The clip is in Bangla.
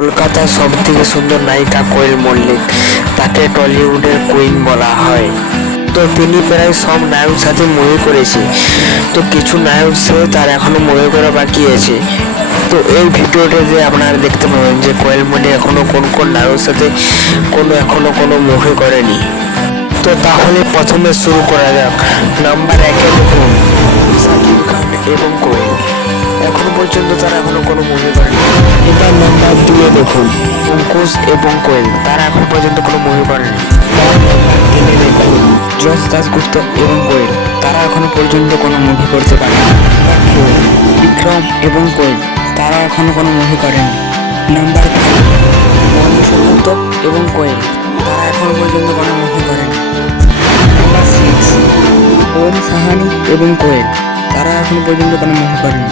কলকাতার সবথেকে সুন্দর নায়িকা কোয়েল মল্লিক, তাকে টলিউডের কুইন বলা হয়। তো তিনি প্রায় সব নায়ক সাথে মুভি করেছে। তো কিছু নায়ক সে তার এখনো মুভি করা বাকি আছে। তো এই ভিডিওটাতে আপনারা দেখতে পাবেন যে কোয়েল মল্লিক এখনো কোন কোন নায়কের সাথে এখনো কোনো মুভি করেনি। তো তাহলে প্রথমে শুরু করা যাক। নাম্বার 1-এ দেখুন শাকিব খান এবং কোয়েল, এখনো পর্যন্ত তারা এখনো কোনো মুভি করেনি। এবার নাম্বার 2-এ দেখুন অঙ্কুশ এবং কোয়েল, তারা এখন পর্যন্ত কোনো মুভি করেনি। নাম্বার 3-এ দেখুন যশ দাশগুপ্ত এবং কোয়েল, তারা এখনো পর্যন্ত কোনো মুভি করতে পারেনি। নাম্বার 4 বিক্রম এবং কোয়েল, তারা এখনো কোনো মুভি করেনি। নাম্বার 5 মহেন্দ্র সেনগুপ্ত এবং কোয়েল, তারা এখনো পর্যন্ত কোনো মুভি করেনি। নাম্বার 6 ওম সাহানি এবং কোয়েল, তারা এখনো পর্যন্ত কোনো মুভি করেনি।